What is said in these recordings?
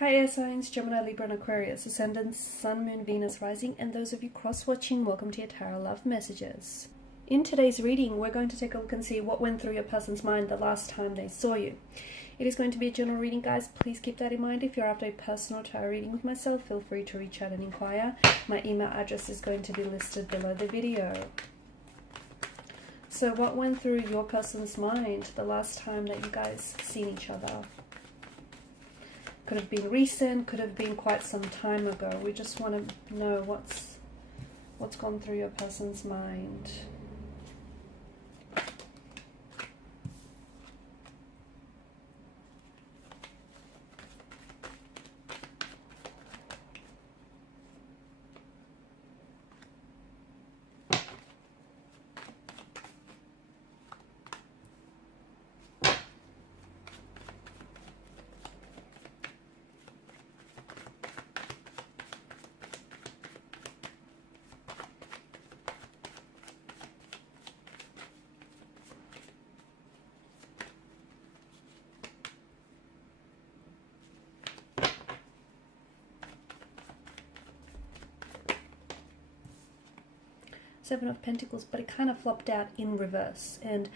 Hi air signs, Gemini, Libra and Aquarius, Ascendant, Sun, Moon, Venus, Rising, and those of you cross-watching, welcome to your Tarot Love Messages. In today's reading, we're going to take a look and see what went through your person's mind the last time they saw you. It is going to be a general reading, guys. Please keep that in mind. If you're after a personal tarot reading with myself, feel free to reach out and inquire. My email address is going to be listed below the video. So what went through your person's mind the last time that you guys seen each other? Could have been recent, could have been quite some time ago. We just want to know what's gone through your person's mind. Seven of Pentacles, but it kind of flopped out in reverse, and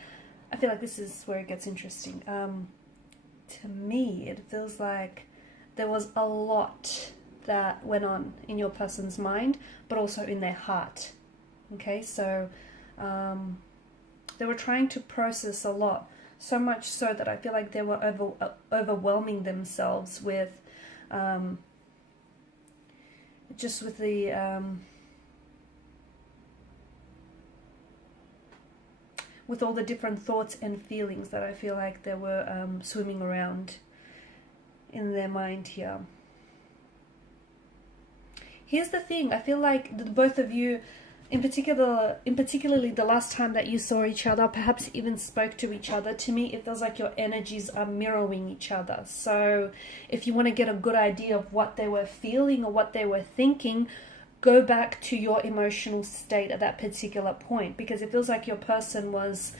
I feel like this is where it gets interesting. To me, it feels like there was a lot that went on in your person's mind, but also in their heart. Okay, so they were trying to process a lot, so much so that I feel like they were overwhelming themselves with just with the with all the different thoughts and feelings that I feel like they were swimming around in their mind here. Here's the thing, I feel like the both of you, particularly the last time that you saw each other, perhaps even spoke to each other, to me it feels like your energies are mirroring each other. So if you want to get a good idea of what they were feeling or what they were thinking, go back to your emotional state at that particular point, because it feels like your person was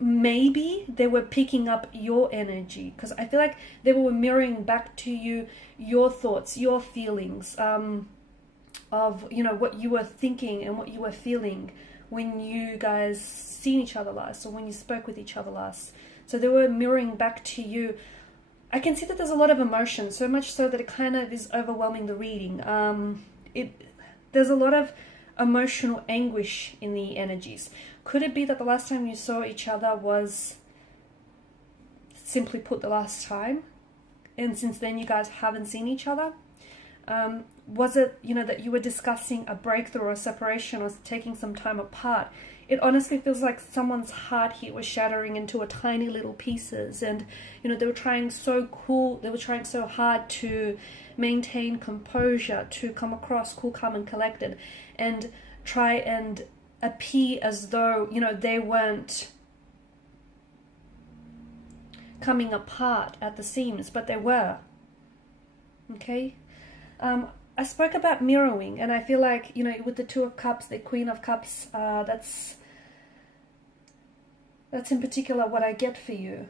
maybe they were picking up your energy, because I feel like they were mirroring back to you your thoughts, your feelings of, you know, what you were thinking and what you were feeling when you guys seen each other last, or when you spoke with each other last. So they were mirroring back to you. I can see that there's a lot of emotion, so much so that it kind of is overwhelming the reading. There's a lot of emotional anguish in the energies. Could it be that the last time you saw each other was, simply put, the last time, and since then you guys haven't seen each other? Was it, you know, that you were discussing a breakthrough or a separation or taking some time apart? It honestly feels like someone's heart here was shattering into a tiny little pieces, and you know, they were trying so hard to maintain composure, to come across cool, calm and collected, and try and appear as though, you know, they weren't coming apart at the seams, but they were. Okay, I spoke about mirroring, and I feel like, you know, with the Two of Cups, the Queen of Cups, that's in particular what I get for you.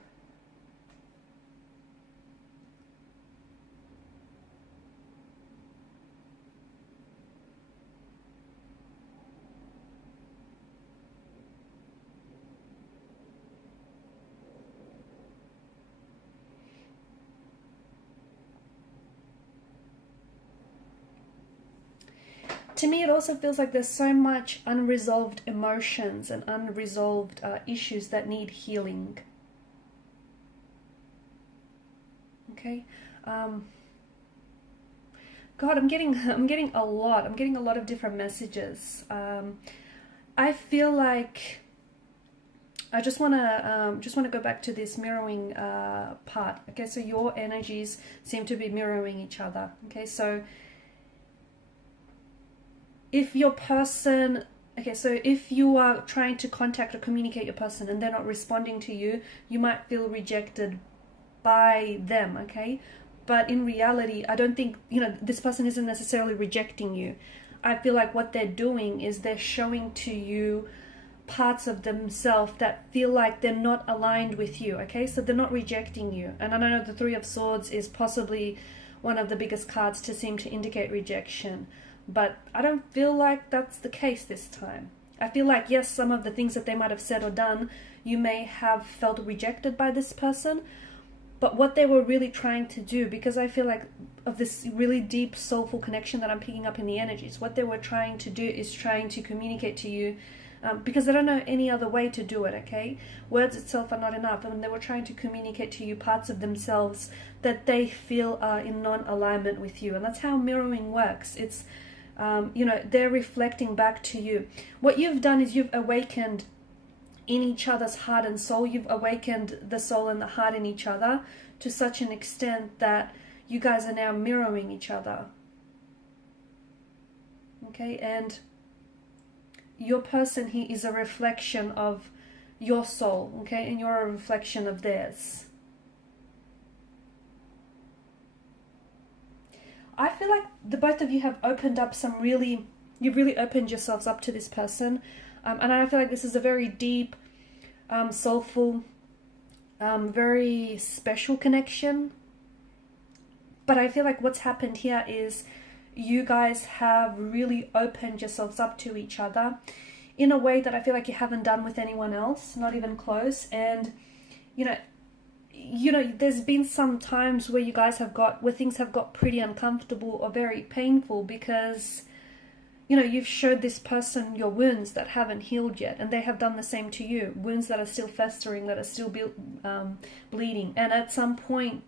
To me, it also feels like there's so much unresolved emotions and unresolved issues that need healing. Okay, God, I'm getting a lot. I'm getting a lot of different messages. I feel like I just wanna go back to this mirroring part. Okay, so your energies seem to be mirroring each other. Okay, so if your person, so if you are trying to contact or communicate your person and they're not responding to you, you might feel rejected by them, okay? But in reality, I don't think, you know, this person isn't necessarily rejecting you. I feel like what they're doing is they're showing to you parts of themselves that feel like they're not aligned with you, okay? So they're not rejecting you. And I know the Three of Swords is possibly one of the biggest cards to seem to indicate rejection, but I don't feel like that's the case this time. I feel like, yes, some of the things that they might have said or done, you may have felt rejected by this person, but what they were really trying to do, because I feel like of this really deep soulful connection that I'm picking up in the energies, what they were trying to do is trying to communicate to you, because they don't know any other way to do it, okay? Words itself are not enough, and they were trying to communicate to you parts of themselves that they feel are in non-alignment with you. And that's how mirroring works. It's, you know, they're reflecting back to you. What you've done is you've awakened in each other's heart and soul. You've awakened the soul and the heart in each other to such an extent that you guys are now mirroring each other. Okay, and your person here is a reflection of your soul, okay, and you're a reflection of theirs. I feel like the both of you have opened up some really, you've really opened yourselves up to this person. And I feel like this is a very deep, soulful, very special connection. But I feel like what's happened here is you guys have really opened yourselves up to each other in a way that I feel like you haven't done with anyone else, not even close. And, you know, there's been some times where you guys have got, where things have got pretty uncomfortable or very painful because, you know, you've showed this person your wounds that haven't healed yet, and they have done the same to you. Wounds that are still festering, that are still bleeding. And at some point,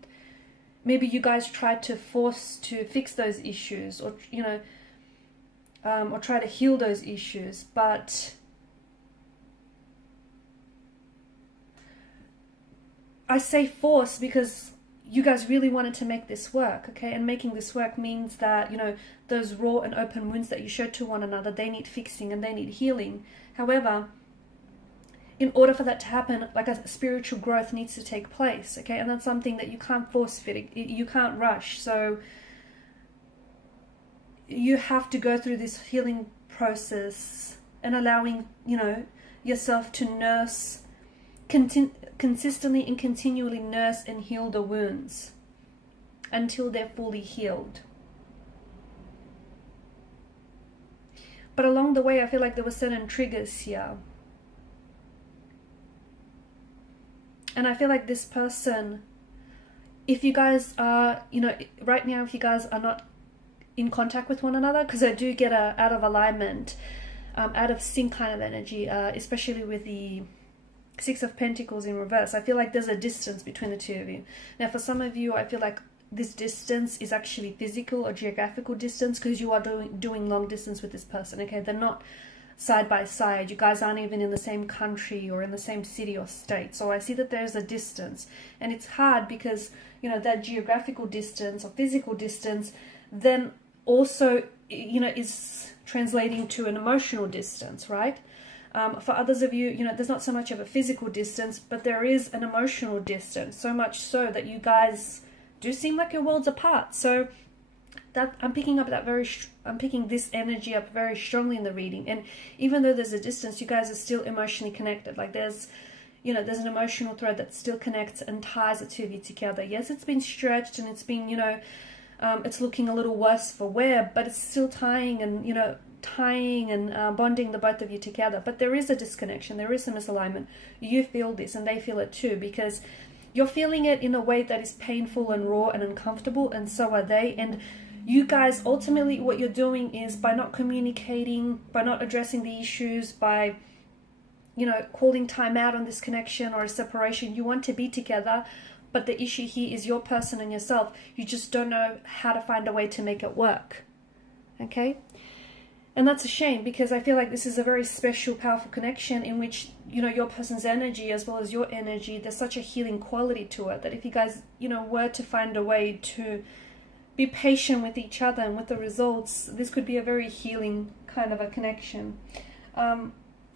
maybe you guys tried to force to fix those issues, or, you know, or try to heal those issues. But I say force because you guys really wanted to make this work, okay? And making this work means that, you know, those raw and open wounds that you showed to one another, they need fixing and they need healing. However, in order for that to happen, like a spiritual growth needs to take place, okay? And that's something that you can't force fit, you can't rush. So you have to go through this healing process and allowing, you know, yourself to nurse, consistently and continually nurse and heal the wounds until they're fully healed. But along the way, I feel like there were certain triggers here. And I feel like this person, if you guys are, you know, right now, if you guys are not in contact with one another, because I do get a out of alignment, out of sync kind of energy, especially with the Six of Pentacles in reverse. I feel like there's a distance between the two of you. Now, for some of you, I feel like this distance is actually physical or geographical distance, because you are doing long distance with this person, okay? They're not side by side. You guys aren't even in the same country or in the same city or state. So I see that there's a distance, and it's hard because, you know, that geographical distance or physical distance then also, you know, is translating to an emotional distance, right? For others of you, you know, there's not so much of a physical distance, but there is an emotional distance, so much so that you guys do seem like you're worlds apart. So that I'm picking up that I'm picking this energy up very strongly in the reading. And even though there's a distance, you guys are still emotionally connected. Like there's, you know, there's an emotional thread that still connects and ties the two of you together. Yes, it's been stretched and it's been, you know, it's looking a little worse for wear, but it's still tying and, you know, bonding the both of you together. But there is a disconnection, there is a misalignment. You feel this and they feel it too, because you're feeling it in a way that is painful and raw and uncomfortable, and so are they. And you guys, ultimately what you're doing is, by not communicating, by not addressing the issues, by, you know, calling time out on this connection or a separation, you want to be together, but the issue here is your person and yourself. You just don't know how to find a way to make it work, okay? And that's a shame, because I feel like this is a very special, powerful connection in which, you know, your person's energy as well as your energy, there's such a healing quality to it that if you guys, you know, were to find a way to be patient with each other and with the results, this could be a very healing kind of a connection.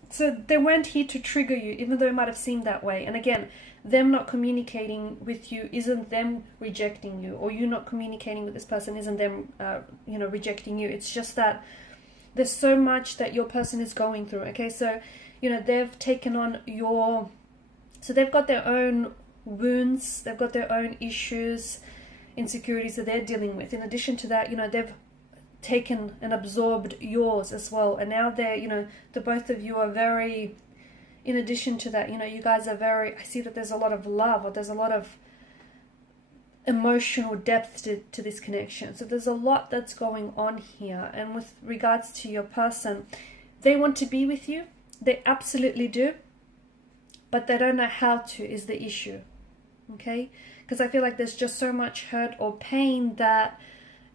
So they weren't here to trigger you, even though it might have seemed that way. And again, them not communicating with you isn't them rejecting you, or you not communicating with this person isn't them, you know, rejecting you. It's just that there's so much that your person is going through, okay? So you know, they've taken on your, so they've got their own wounds, they've got their own issues, insecurities that they're dealing with. In addition to that, you know, they've taken and absorbed yours as well, and now they're, you know, the both of you are very, in addition to that, you know, you guys are very, I see that there's a lot of love, or there's a lot of emotional depth to this connection. So there's a lot that's going on here. And with regards to your person, they want to be with you, they absolutely do, but they don't know how to, is the issue. Okay, because I feel like there's just so much hurt or pain that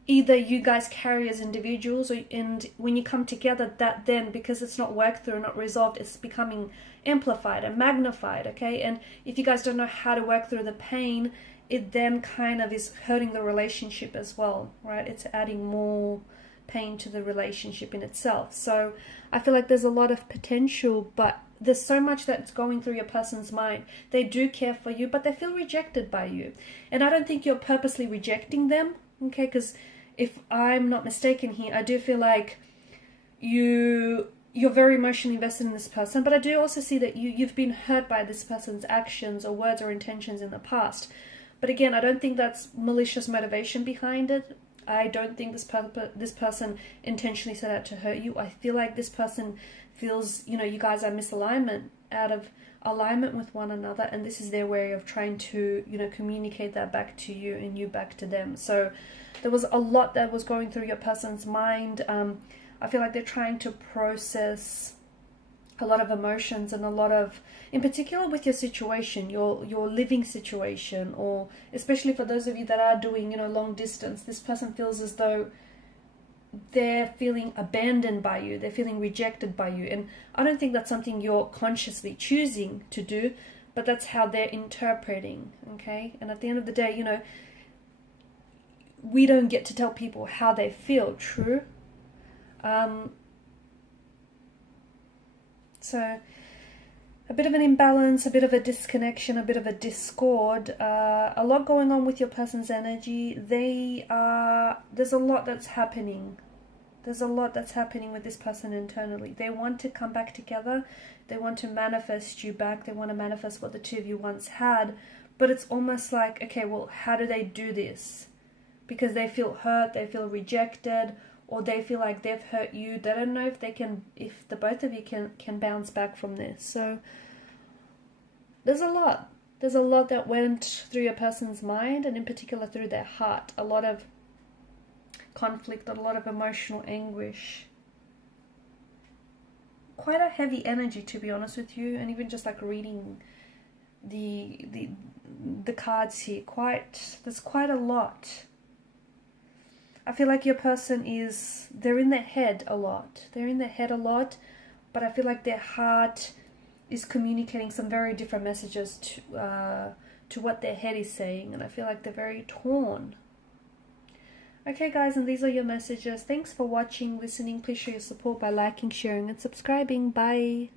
either you guys carry as individuals, or, and when you come together, that then, because it's not worked through, not resolved, it's becoming amplified and magnified. Okay, and if you guys don't know how to work through the pain, it then kind of is hurting the relationship as well, right? It's adding more pain to the relationship in itself. So I feel like there's a lot of potential, but there's so much that's going through your person's mind. They do care for you, but they feel rejected by you. And I don't think you're purposely rejecting them, okay? Because if I'm not mistaken here, I do feel like you're very emotionally invested in this person, but I do also see that you've been hurt by this person's actions or words or intentions in the past. But again, I don't think that's malicious motivation behind it. I don't think this person intentionally set out to hurt you. I feel like this person feels, you know, you guys are misalignment, out of alignment with one another, and this is their way of trying to, you know, communicate that back to you and you back to them. So there was a lot that was going through your person's mind. I feel like they're trying to process a lot of emotions, and a lot of, in particular with your situation, your living situation, or especially for those of you that are doing, you know, long distance, this person feels as though they're feeling abandoned by you, they're feeling rejected by you. And I don't think that's something you're consciously choosing to do, but that's how they're interpreting, okay? And at the end of the day, you know, we don't get to tell people how they feel, true? So a bit of an imbalance, a bit of a disconnection, a bit of a discord, a lot going on with your person's energy. There's a lot that's happening. There's a lot that's happening with this person internally. They want to come back together. They want to manifest you back. They want to manifest what the two of you once had. But it's almost like, okay, well, how do they do this? Because they feel hurt, they feel rejected, or they feel like they've hurt you. They don't know if they can, if the both of you can bounce back from this. So there's a lot. There's a lot that went through your person's mind, and in particular through their heart. A lot of conflict, a lot of emotional anguish. Quite a heavy energy, to be honest with you. And even just like reading the cards here, there's quite a lot. I feel like your person they're in their head a lot. They're in their head a lot, but I feel like their heart is communicating some very different messages to what their head is saying, and I feel like they're very torn. Okay guys, and these are your messages. Thanks for watching, listening. Please show your support by liking, sharing and subscribing. Bye.